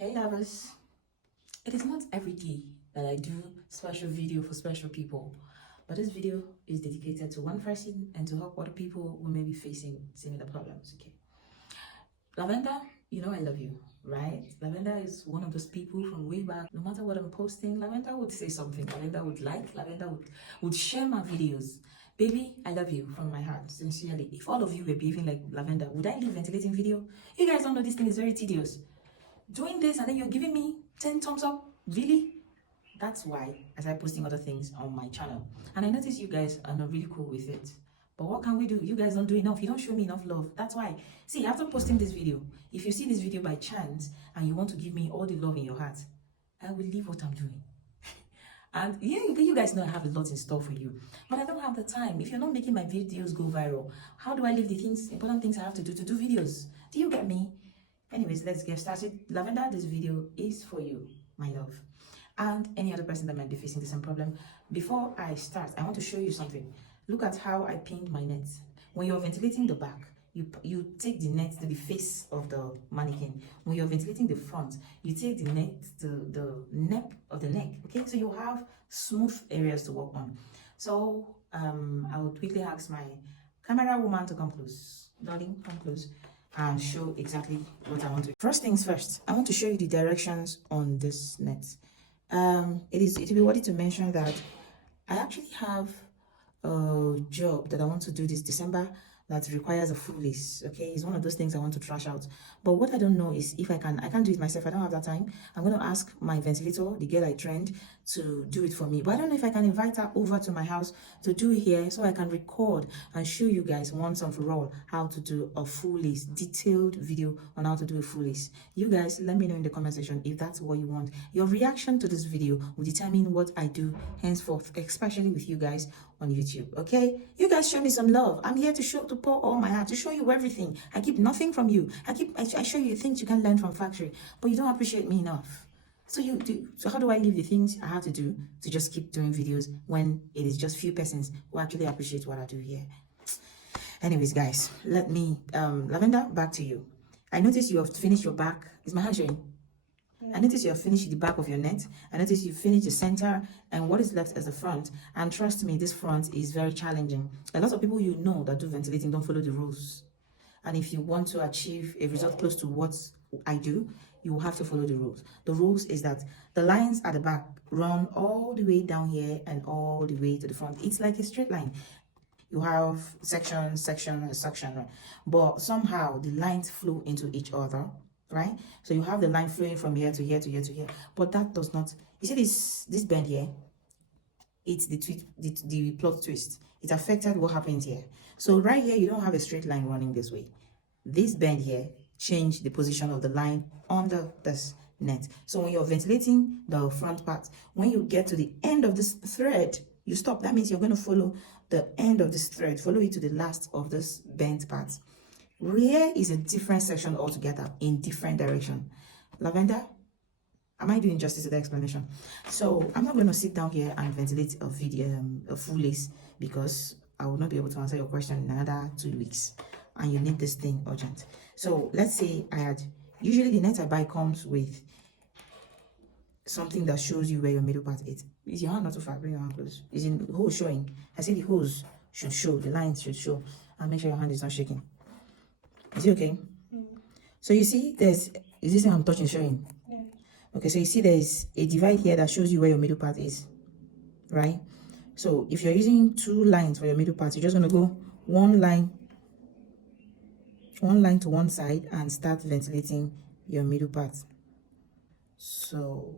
Hey lovers, it is not every day that I do special video for special people, but this video is dedicated to one person and to help other people who may be facing similar problems. Okay, Lavender, you know I love you, right? Lavender is one of those people from way back. No matter what I'm posting, Lavender would say something. Lavender would like. Lavender would share my videos. Baby, I love you from my heart, sincerely. If all of you were behaving like Lavender, would I leave ventilating video? You guys don't know this thing is very tedious. Doing this and then you're giving me 10 thumbs up, really? That's why I started posting other things on my channel, and I notice you guys are not really cool with it. But what can we do? You guys don't do enough. You don't show me enough love. That's why. See, after posting this video, if you see this video by chance and you want to give me all the love in your heart, I will leave what I'm doing. And yeah, you guys know I have a lot in store for you, but I don't have the time. If you're not making my videos go viral, how do I leave the important things I have to do videos? Do you get me? Anyways, let's get started. Lavender, this video is for you, my love, and any other person that might be facing the same problem. Before I start, I want to show you something. Look at how I pinned my net. When you're ventilating the back, you take the net to the face of the mannequin. When you're ventilating the front, you take the net to the neck of the neck. Okay, so you have smooth areas to work on. So I would quickly ask my camera woman to come close. Darling, come close and show exactly what I want to. First things first, I want to show you the directions on this net. It will be worthy to mention that I actually have a job that I want to do this December that requires a full list. Okay, it's one of those things I want to trash out, but what I don't know is if I can't do it myself. I don't have that time. I'm going to ask my ventilator, the girl I trained, to do it for me, but I don't know if I can invite her over to my house to do it here so I can record and show you guys once and for all how to do a full list, detailed video on how to do a full list. You guys let me know in the comment section if that's what you want. Your reaction to this video will determine what I do henceforth, especially with you guys on YouTube. Okay, you guys show me some love. I'm here to pour all my heart, to show you everything. I keep nothing from you. I show you things you can learn from factory, but you don't appreciate me enough. So how do I leave the things I have to do to just keep doing videos when it is just few persons who actually appreciate what I do here? Anyways, guys, let me Lavender, back to you. I noticed you have finished your back. Is my hand showing? I notice you have finished the back of your net. I notice you finished the center, and what is left is the front. And trust me, this front is very challenging. A lot of people you know that do ventilating don't follow the rules. And if you want to achieve a result close to what I do, you will have to follow the rules. The rules is that the lines at the back run all the way down here and all the way to the front. It's like a straight line. You have section, section, section, but somehow the lines flow into each other, right? So you have the line flowing from here to here to here to here, but that does not. You see this bend here? It's the plot twist. It affected what happens here. So right here, you don't have a straight line running this way. This bend here change the position of the line under this net. So when you're ventilating the front part, when you get to the end of this thread, you stop. That means you're going to follow the end of this thread, follow it to the last of this bent part. Rear is a different section altogether in different direction. Lavender, am I doing justice to the explanation? So I'm not going to sit down here and ventilate a video, a full list, because I will not be able to answer your question in another 2 weeks, and you need this thing urgent. So let's say usually the net I buy comes with something that shows you where your middle part is. Is your hand not too far? Bring your hand close. Is in the hole showing? I say the holes should show, the lines should show, and make sure your hand is not shaking. Is it okay? So you see is this thing I'm touching showing? Yeah. Okay, so you see there's a divide here that shows you where your middle part is, right? So if you're using 2 lines for your middle part, you're just going to go one line to one side and start ventilating your middle part. So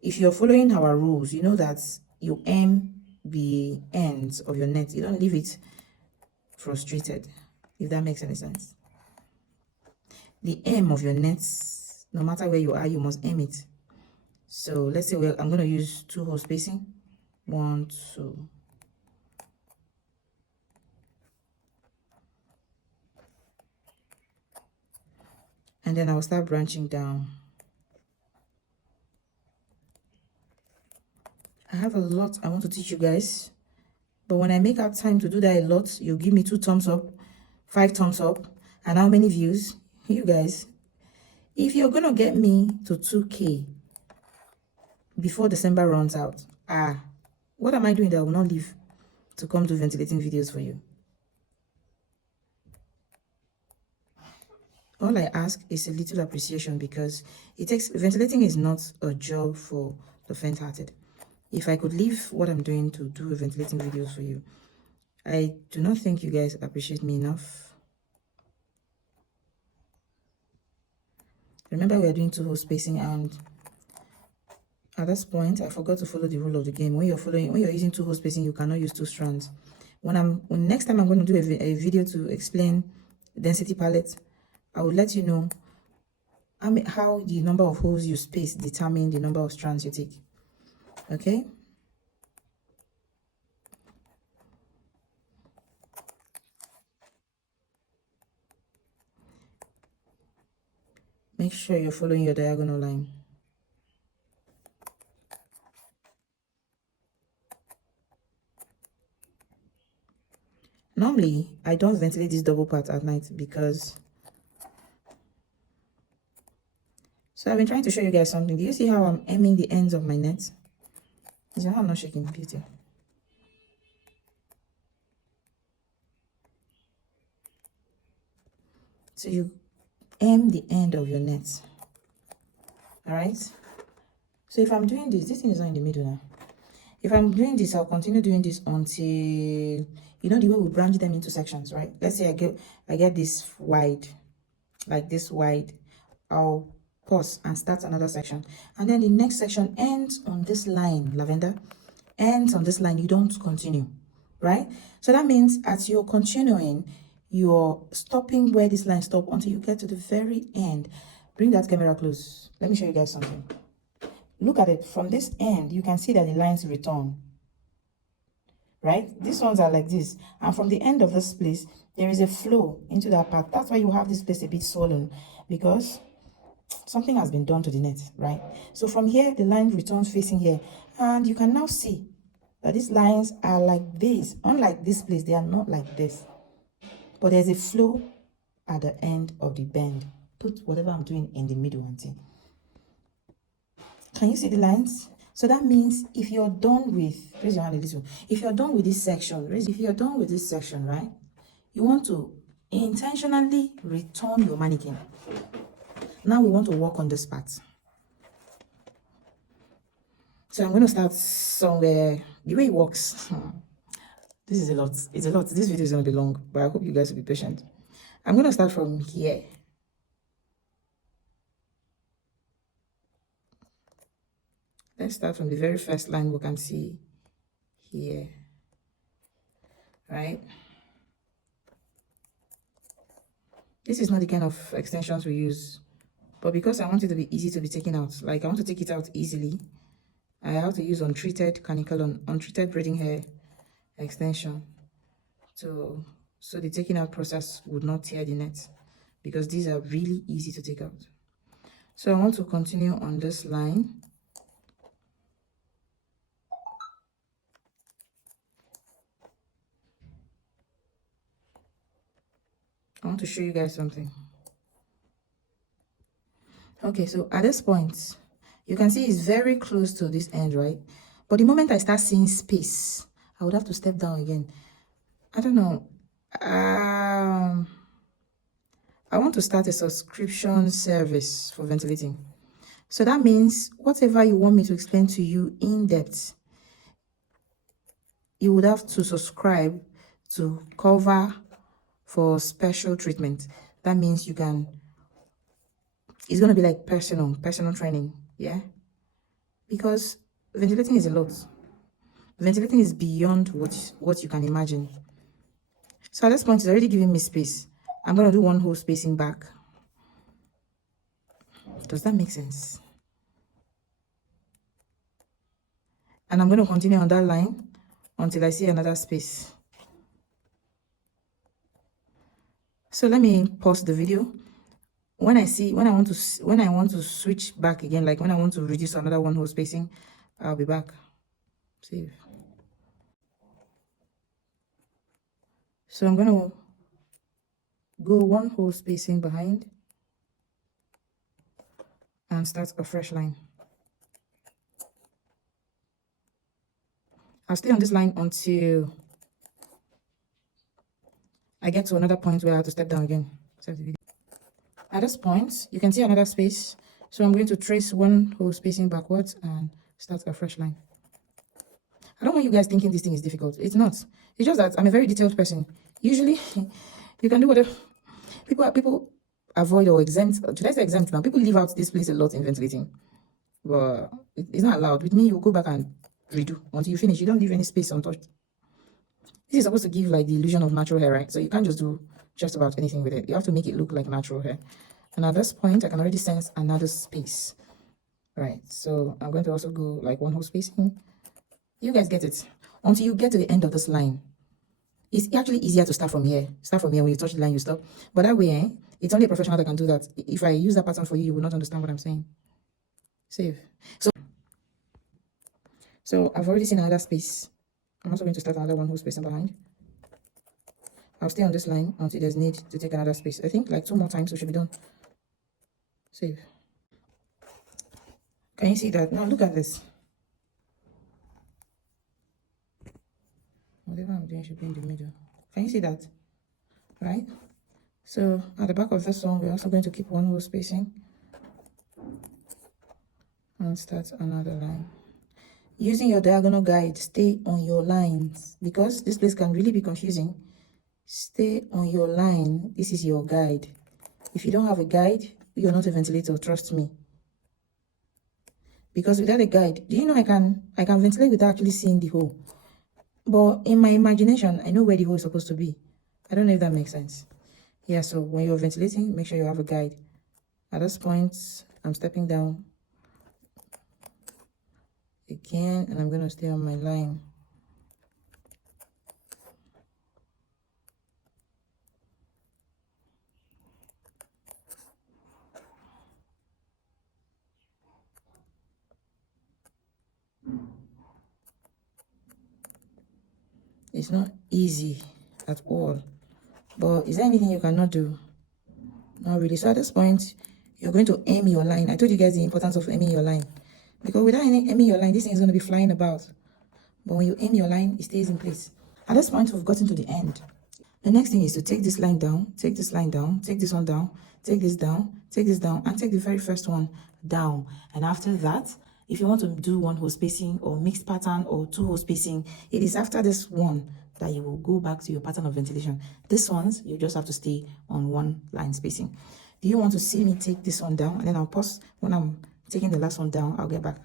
if you're following our rules, you know that you aim the ends of your net. You don't leave it frustrated, if that makes any sense. The aim of your nets, no matter where you are, you must aim it. So let's say I'm going to use 2 hole spacing, 1, 2. And then I'll start branching down. I have a lot I want to teach you guys, but when I make out time to do that a lot, you give me 2 thumbs up, 5 thumbs up, and how many views? You guys, If you're gonna get me to 2K before December runs out, what am I doing that I will not leave to come do ventilating videos for you? All I ask is a little appreciation, because ventilating is not a job for the faint-hearted. If I could leave what I'm doing to do ventilating videos for you, I do not think you guys appreciate me enough. Remember, we are doing 2-hole spacing, and at this point, I forgot to follow the rule of the game. When you're using 2-hole spacing, you cannot use 2 strands. Next time I'm going to do a video to explain density palette, I will let you know how the number of holes you space determine the number of strands you take. Okay? Make sure you're following your diagonal line. Normally, I don't ventilate this double part at night because... So I've been trying to show you guys something. Do you see how I'm aiming the ends of my net? Is your hand not shaking? Beauty. So you aim the end of your net. Alright? So if I'm doing this thing is not in the middle now. If I'm doing this, I'll continue doing this until, you know, the way we branch them into sections, right? Let's say I get this wide, like this wide. I'll pause and start another section. And then the next section ends on this line, Lavender. Ends on this line. You don't continue, right? So that means as you're continuing, you're stopping where this line stops until you get to the very end. Bring that camera close. Let me show you guys something. Look at it. From this end, you can see that the lines return, right? These ones are like this. And from the end of this place, there is a flow into that part. That's why you have this place a bit swollen, because something has been done to the net, right? So from here, the line returns facing here. And you can now see that these lines are like this. Unlike this place, they are not like this. But there's a flow at the end of the bend. Put whatever I'm doing in the middle and see. Can you see the lines? So that means if you're done with, raise your hand a little. If you're done with this section, right? You want to intentionally return your mannequin. Now we want to work on this part. So I'm going to start somewhere. The way it works, this is a lot. It's a lot. This video is going to be long, but I hope you guys will be patient. I'm going to start from here. Let's start from the very first line we can see here, right? This is not the kind of extensions we use, but because I want it to be easy to be taken out, like I want to take it out easily, I have to use untreated canicle, untreated braiding hair extension so the taking out process would not tear the net, because these are really easy to take out. So I want to continue on this line. I want to show you guys something. Okay, so at this point, you can see it's very close to this end, right? But the moment I start seeing space, I would have to step down again. I don't know. I want to start a subscription service for ventilating. So that means whatever you want me to explain to you in depth, you would have to subscribe to cover for special treatment. That means you can, it's going to be like personal training, yeah? Because ventilating is a lot. Ventilating is beyond what you can imagine. So at this point, it's already giving me space. I'm going to do 1 hole spacing back. Does that make sense? And I'm going to continue on that line until I see another space. So let me pause the video. When I want to switch back again, like when I want to reduce another 1 hole spacing, I'll be back. Save. So I'm going to go 1 hole spacing behind. and start a fresh line. I'll stay on this line until I get to another point where I have to step down again. At this point, you can see another space. So I'm going to trace one whole spacing backwards and start a fresh line. I don't want you guys thinking this thing is difficult. It's not. It's just that I'm a very detailed person. Usually, you can do whatever. People avoid or exempt. Should I say exempt now? People leave out this place a lot in ventilating. But it's not allowed. With me, you go back and redo until you finish. You don't leave any space untouched. This is supposed to give like the illusion of natural hair, right? So you can't just do just about anything with it. You have to make it look like natural hair. And at this point, I can already sense another space. Right. So I'm going to also go like one whole spacing. You guys get it. Until you get to the end of this line. It's actually easier to start from here. Start from here. When you touch the line, you stop. But that way, it's only a professional that can do that. If I use that pattern for you, you will not understand what I'm saying. Save. So I've already seen another space. I'm also going to start another one whole spacing behind. I'll stay on this line until there's need to take another space. I think like 2 more times we should be done. Save. Can you see that? Now look at this. Whatever I'm doing should be in the middle. Can you see that? Right? So at the back of this one, we're also going to keep one whole spacing. And start another line. Using your diagonal guide, stay on your lines. Because this place can really be confusing. Stay on your line. This is your guide. If you don't have a guide, you're not a ventilator, trust me. Because without a guide, do you know I can ventilate without actually seeing the hole? But in my imagination, I know where the hole is supposed to be. I don't know if that makes sense. Yeah, so when you're ventilating, make sure you have a guide. At this point, I'm stepping down again, and I'm going to stay on my line. It's not easy at all. But is there anything you cannot do? Not really. So at this point, you're going to aim your line. I told you guys the importance of aiming your line. Because without aiming your line, this thing is going to be flying about. But when you aim your line, it stays in place. At this point, we've gotten to the end. The next thing is to take this line down, take this line down, take this one down, take this down, take this down, and take the very first one down. And after that, if you want to do one whole spacing or mixed pattern or 2 whole spacing, it is after this one that you will go back to your pattern of ventilation. This ones, you just have to stay on one line spacing. Do you want to see me take this one down? And then I'll pause. When I'm taking the last one down, I'll get back.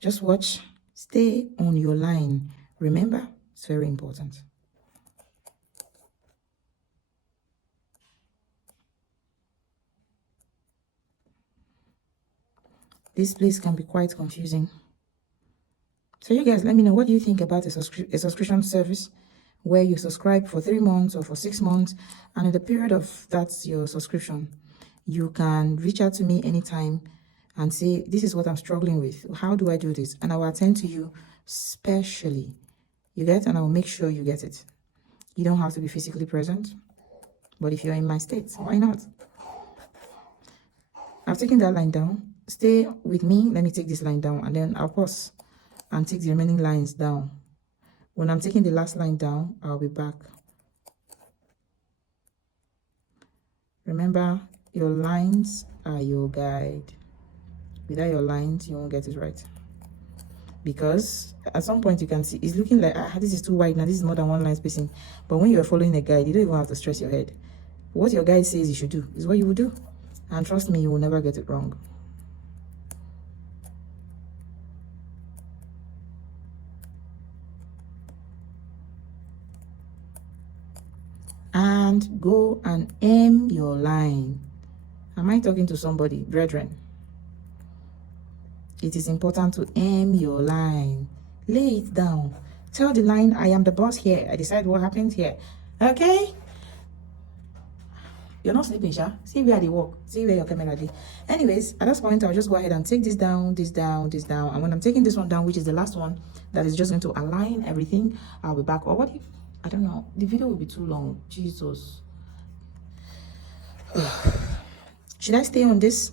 Just watch. Stay on your line. Remember, it's very important. This place can be quite confusing. So you guys, let me know, what do you think about a subscription service where you subscribe for 3 months or for 6 months, and in the period of that's your subscription, you can reach out to me anytime and say, this is what I'm struggling with. How do I do this? And I will attend to you specially. You get? And I will make sure you get it. You don't have to be physically present. But if you're in my state, why not? I've taken that line down. Stay with me. Let me take this line down, and then I'll pause and take the remaining lines down. When I'm taking the last line down, I'll be back. Remember, your lines are your guide. Without your lines, you won't get it right. Because at some point you can see it's looking like, this is too wide now, this is more than one line spacing. But when you're following a guide, you don't even have to stress your head. What your guide says you should do is what you will do. And trust me, you will never get it wrong. And go and aim your line. Am I talking to somebody, brethren? It is important to aim your line. Lay it down. Tell the line, I am the boss here. I decide what happens here. Okay? You're not sleeping, Sha. See where they walk. See where your camera is. Anyways, at this point, I'll just go ahead and take this down, this down, this down. And when I'm taking this one down, which is the last one, that is just going to align everything, I'll be back. Or what if, I don't know, the video will be too long. Jesus. Should I stay on this?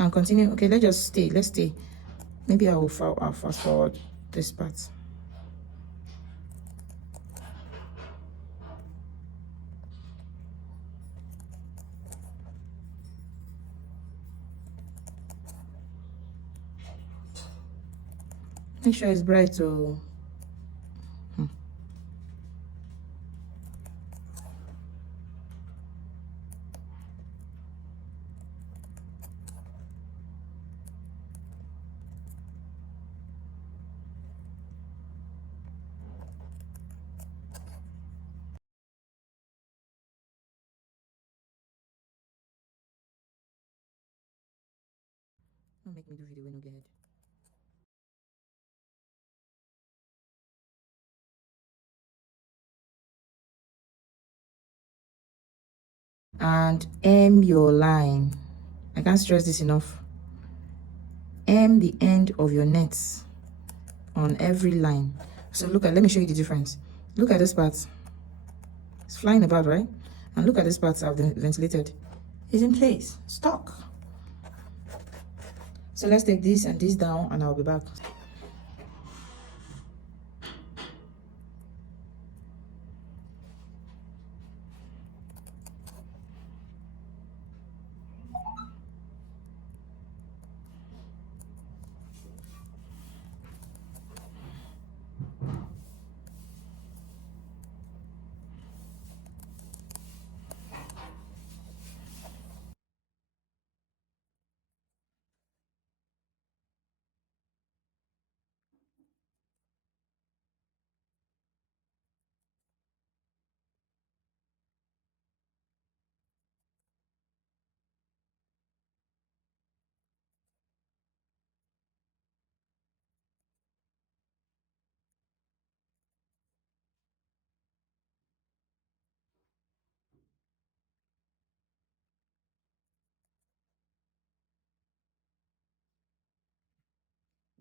and continue. Okay, let's stay. Maybe I'll fast forward this part. Make sure it's bright so don't make me do video when you get it. And aim your line. I can't stress this enough. Aim the end of your nets on every line. So let me show you the difference. Look at this part. It's flying about, right? And look at this part I've ventilated. It's in place, stuck. So let's take this and this down and I'll be back.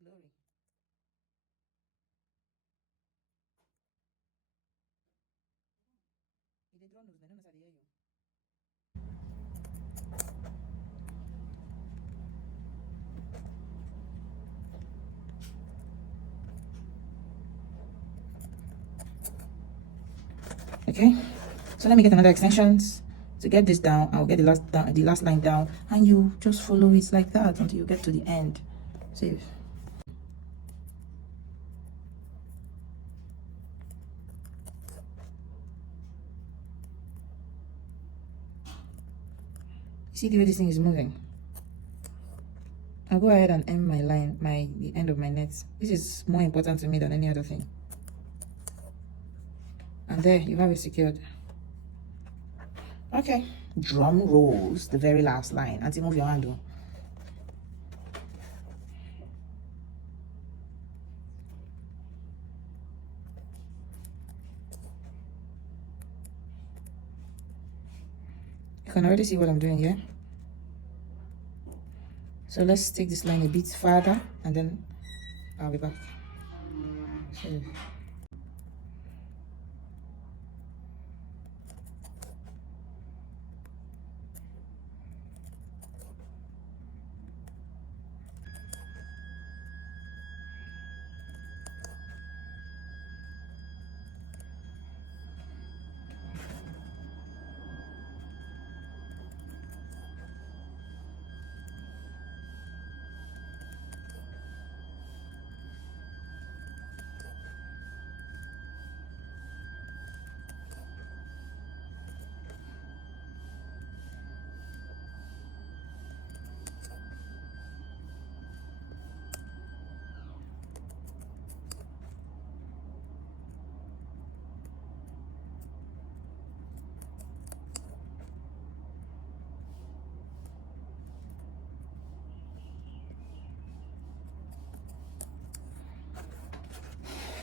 Glory. Okay, so let me get another extensions to get this down. I'll get the last line down, and you just follow it like that until you get to the end. Save. See the way this thing is moving. I'll go ahead and end my line, the end of my net. This is more important to me than any other thing. And there, you have it secured. Okay, drum rolls, the very last line. Auntie, move your handle. You can already see what I'm doing here. So let's take this line a bit further and then I'll be back. So,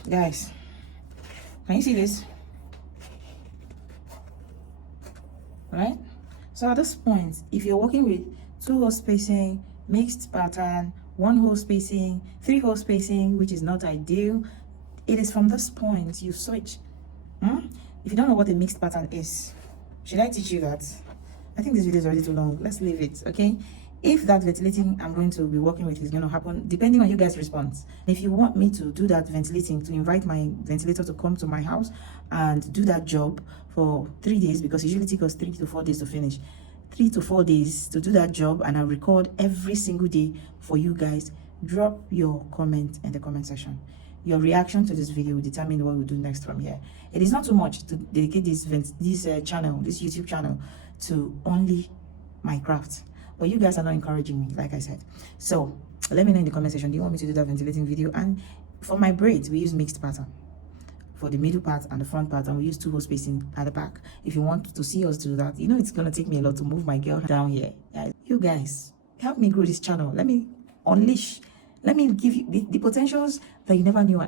guys, can you see this? Right? So at this point, if you're working with 2-hole spacing, mixed pattern, 1-hole spacing, 3-hole spacing, which is not ideal, it is from this point you switch. If you don't know what a mixed pattern is, should I teach you that? I think this video is already too long. Let's leave it, okay? if that ventilating I'm going to be working with is going to happen depending on you guys' response. If you want me to do that ventilating, to invite my ventilator to come to my house and do that job for 3 days, because it usually takes us 3 to 4 days to finish, 3 to 4 days to do that job, and I record every single day for you guys, drop your comment in the comment section. Your reaction to this video will determine what we'll do next from here. It is not too much to dedicate this YouTube channel to only my craft, but you guys are not encouraging me, like I said. So let me know in the comment section, do you want me to do that ventilating video? And for my braids, we use mixed pattern for the middle part and the front part, and we use 2-hole spacing at the back. If you want to see us do that, you know it's gonna take me a lot to move my girl down here. You guys help me grow this channel. Let me unleash, let me give you the potentials that you never knew.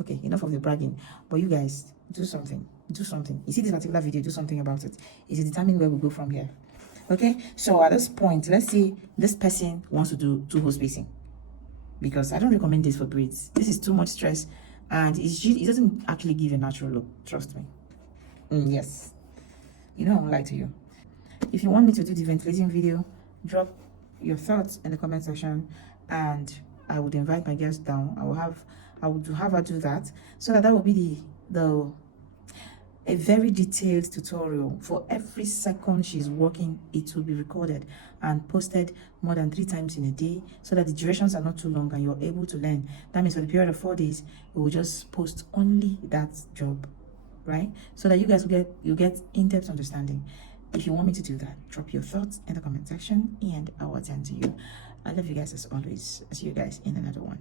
Okay, enough of the bragging, but you guys do something. You see this particular video, do something about it. It will determine where we go from here. Okay, so at this point, let's say this person wants to do 2-hole spacing, because I don't recommend this for braids. This is too much stress, and it doesn't actually give a natural look. Trust me. Yes, you know I won't lie to you. If you want me to do the ventilating video, drop your thoughts in the comment section, and I would invite my guest down. I would have her do that, so that will be a very detailed tutorial. For every second she's working, it will be recorded and posted more than 3 times in a day, so that the durations are not too long and you're able to learn. That means for the period of 4 days, we will just post only that job, right? So that you guys will get in-depth understanding. If you want me to do that, drop your thoughts in the comment section and I will attend to you. I love you guys as always. I'll see you guys in another one.